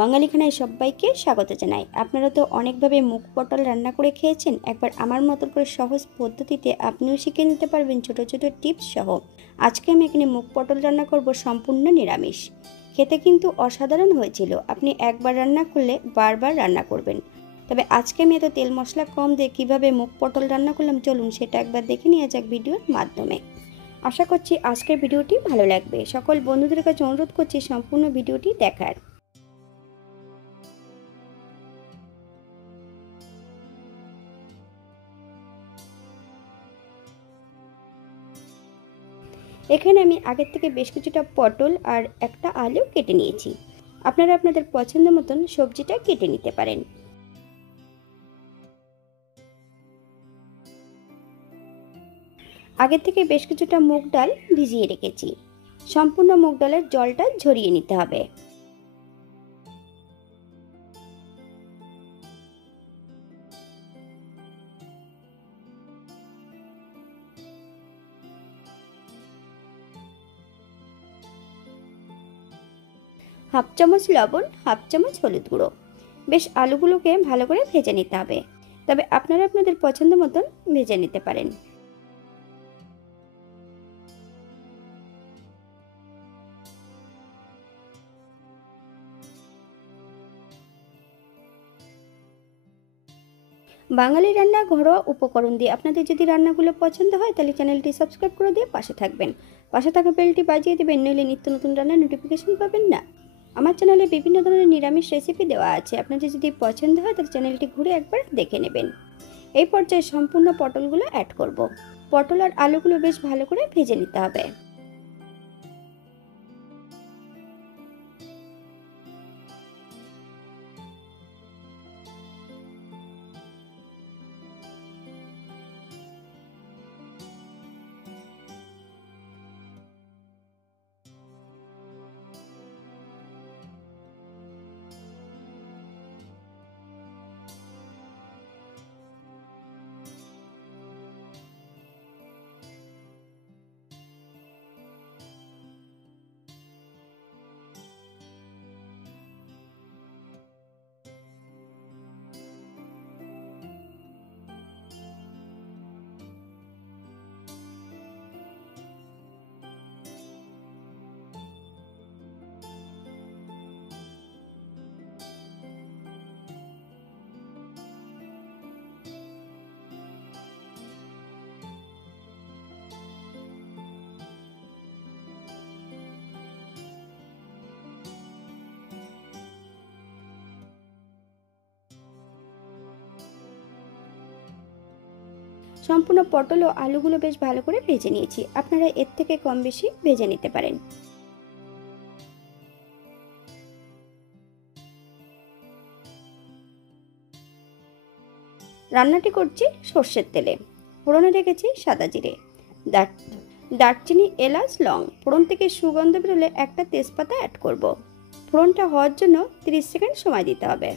বাঙালি খানায় সবাইকে স্বাগত জানাই। আপনারা তো অনেকভাবে মুগ পটল রান্না করে খেয়েছেন। একবার আমার মতো করে সহজ পদ্ধতিতে আপনিও শিখে নিতে পারবেন ছোট ছোট টিপস সহ। আজকে আমি এখানে মুগ পটল রান্না করব সম্পূর্ণ নিরামিষ। খেতে কিন্তু অসাধারণ হয়েছিল। আপনি একবার রান্না করলে বারবার রান্না করবেন। তবে আজকে আমি এত তেল মশলা কম দিয়ে কীভাবে মুগ পটল রান্না করলাম চলুন সেটা একবার দেখে নিয়ে যাক ভিডিওর মাধ্যমে। আশা করছি আজকের ভিডিওটি ভালো লাগবে। সকল বন্ধুদের কাছে অনুরোধ করছি সম্পূর্ণ ভিডিওটি দেখার। এখানে আমি আগের থেকে বেশ কিছুটা পটল আর একটা আলু কেটে নিয়েছি। আপনারা আপনাদের পছন্দ মতন সবজিটা কেটে নিতে পারেন। আগের থেকে বেশ কিছুটা মুগ ডাল ভিজিয়ে রেখেছি। সম্পূর্ণ মুগ ডালের জলটা ঝরিয়ে নিতে হবে। হাফ চামচ লবণ, হাফ চামচ হলুদ গুঁড়ো। বেশ আলুগুলোকে ভালো করে ভেজে নিতে হবে। তবে আপনারা আপনাদের পছন্দ মতন ভেজে নিতে পারেন। বাঙালি রান্না ঘরোয়া উপকরণ দিয়ে আপনাদের যদি রান্নাগুলো পছন্দ হয় তাহলে চ্যানেলটি সাবস্ক্রাইব করে দিয়ে পাশে থাকবেন। পাশে থাকা বেলটি বাজিয়ে দেবেন, নইলে নিত্য নতুন রান্নার নোটিফিকেশন পাবেন না। আমার চ্যানেলে বিভিন্ন ধরনের নিরামিষ রেসিপি দেওয়া আছে, আপনাদের যদি পছন্দ হয় তাহলে চ্যানেলটি ঘুরে একবার দেখে নেবেন। এই পর্যায়ে সম্পূর্ণ পটলগুলো অ্যাড করব। পটল আর আলুগুলো বেশ ভালো করে ভেজে নিতে হবে। সম্পূর্ণ পটল ও আলুগুলো বেশ ভালো করে ভেজে নিয়েছি। আপনারা এর থেকে কম বেশি ভেজে নিতে পারেন। রান্নাটি করছি সর্ষের তেলে। ফোড়নে রেখেছি সাদা জিরে, দারচিনি, এলাচ, লং। ফোড়ন থেকে সুগন্ধ বেরোলে একটা তেজপাতা অ্যাড করব। ফোড়নটা হওয়ার জন্য 30 সেকেন্ড সময় দিতে হবে।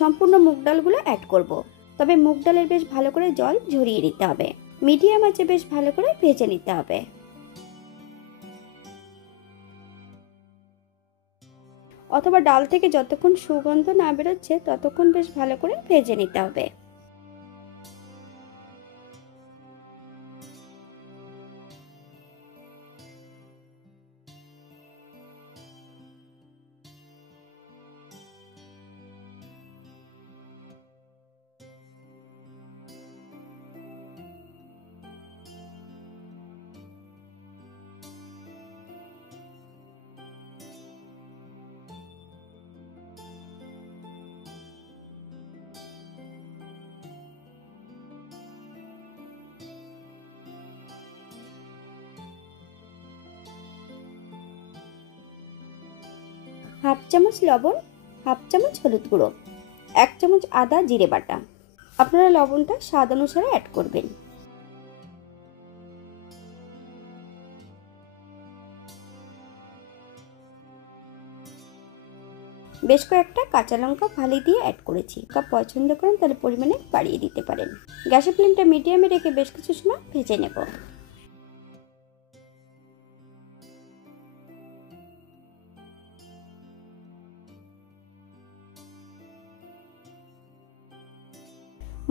সম্পূর্ণ মুগ ডালগুলো অ্যাড করব। তবে মুগ ডালের বেশ ভালো করে জল ঝরিয়ে নিতে হবে। মিডিয়াম আঁচে বেশ ভালো করে ভেজে নিতে হবে। অথবা ডাল থেকে যতক্ষণ সুগন্ধ না বেরোচ্ছে ততক্ষণ বেশ ভালো করে ভেজে নিতে হবে। হাফ চামচ লবণ, হাফ চামচ হলুদ গুঁড়ো, 1 চামচ আদা জিরে বাটা। আপনারা লবণটা স্বাদ অনুসারে অ্যাড করবেন। বেশ কয়েকটা কাঁচা লঙ্কা ফালি দিয়ে অ্যাড করেছি। পছন্দ করেন তাহলে পরিমাণে বাড়িয়ে দিতে পারেন। গ্যাসের ফ্লেমটা মিডিয়ামে রেখে বেশ কিছু সময় ভেজে নেব।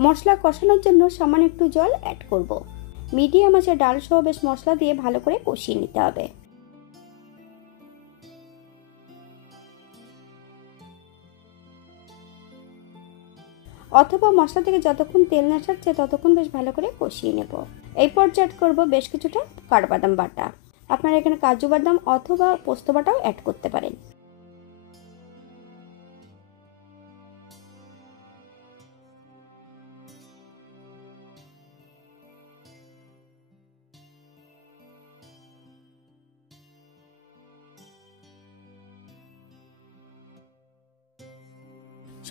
মশলা কষানোর জন্য সামান্য একটু জল অ্যাড করব। মিডিয়াম আঁচে ডাল সহ বেশ মশলা দিয়ে ভালো করে কষিয়ে নিতে হবে। অথবা মশলা থেকে যতক্ষণ তেল না ছাড়ছে ততক্ষণ বেশ ভালো করে কষিয়ে নেব। এই পর্যায়ে অ্যাড করব বেশ কিছুটা কাঠবাদাম বাটা। আপনারা এখানে কাজু বাদাম অথবা পোস্ত বাটাও অ্যাড করতে পারেন।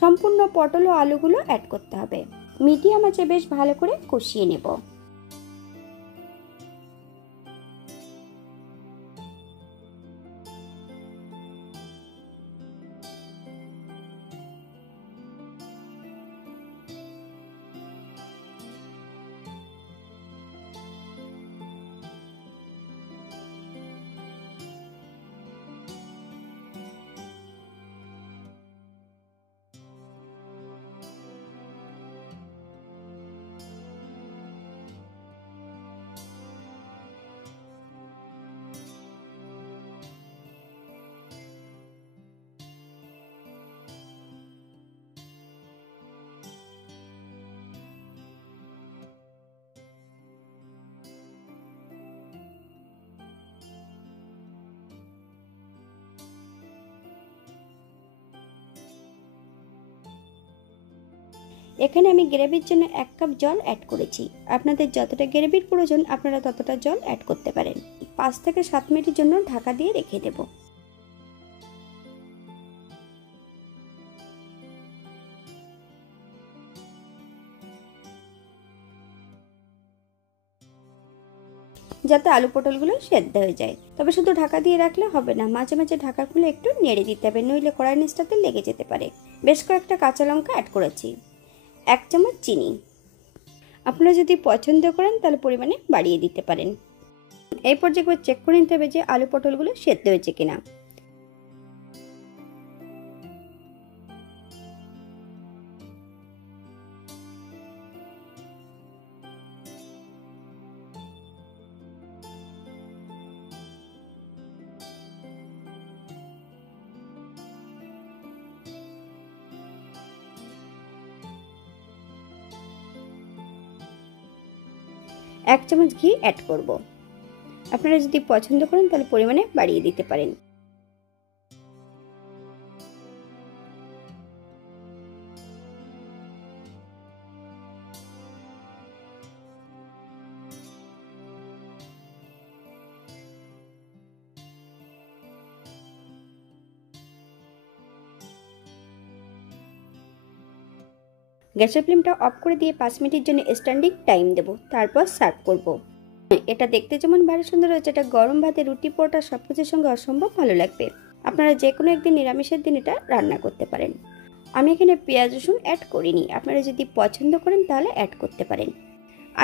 সম্পূর্ণ পটল ও আলুগুলো অ্যাড করতে হবে। মিডিয়াম আঁচে বেশ ভালো করে কষিয়ে নেব। এখানে আমি গ্রেভির জন্য 1 কাপ জল অ্যাড করেছি। আপনাদের যতটা গ্রেভির প্রয়োজন আপনারা ততটা জল অ্যাড করতে পারেন। 5 থেকে 7 মিনিটের জন্য ঢাকা দিয়ে রেখে দেব। যাতে আলু পটলগুলো সেদ্ধ হয়ে যায়। তবে শুধু ঢাকা দিয়ে রাখলে হবে না, মাঝে মাঝে ঢাকা খুলে একটু নেড়ে দিতে হবে, নইলে কড়াই নিচটাতে লেগে যেতে পারে। বেশ কয়েকটা কাঁচা লঙ্কা অ্যাড করেছি। 1 চামচ চিনি। আপনারা যদি পছন্দ করেন তাহলে পরিমাণে বাড়িয়ে দিতে পারেন। এই পর্যায়ে একবার চেক করে নিতে হবে যে আলু পটলগুলো সেদ্ধ হয়েছে কিনা। এক চামচ ঘি অ্যাড করব। আপনারা যদি পছন্দ করেন তাহলে পরিমাণে বাড়িয়ে দিতে পারেন। গ্যাসের ফ্লেমটা অফ করে দিয়ে 5 মিনিটের জন্য স্ট্যান্ডিং টাইম দেব, তারপর সার্ভ করব। এটা দেখতে যেমন ভারী সুন্দর হয়েছে, এটা গরম ভাতে, রুটি, পরোটা সবকিছুর সঙ্গে অসম্ভব ভালো লাগবে। আপনারা যে কোনো একদিন নিরামিষের দিন এটা রান্না করতে পারেন। আমি এখানে পেঁয়াজ রসুন অ্যাড করিনি, আপনারা যদি পছন্দ করেন তাহলে অ্যাড করতে পারেন।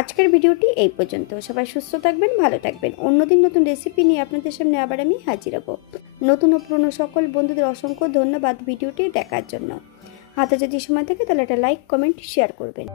আজকের ভিডিওটি এই পর্যন্ত। সবাই সুস্থ থাকবেন, ভালো থাকবেন। অন্যদিন নতুন রেসিপি নিয়ে আপনাদের সামনে আবার আমি হাজির হব। নতুন ও পুরনো সকল বন্ধুদের অসংখ্য ধন্যবাদ ভিডিওটি দেখার জন্য। হাতে যদি সময় থাকে তাহলে একটা লাইক, কমেন্ট, শেয়ার করবেন।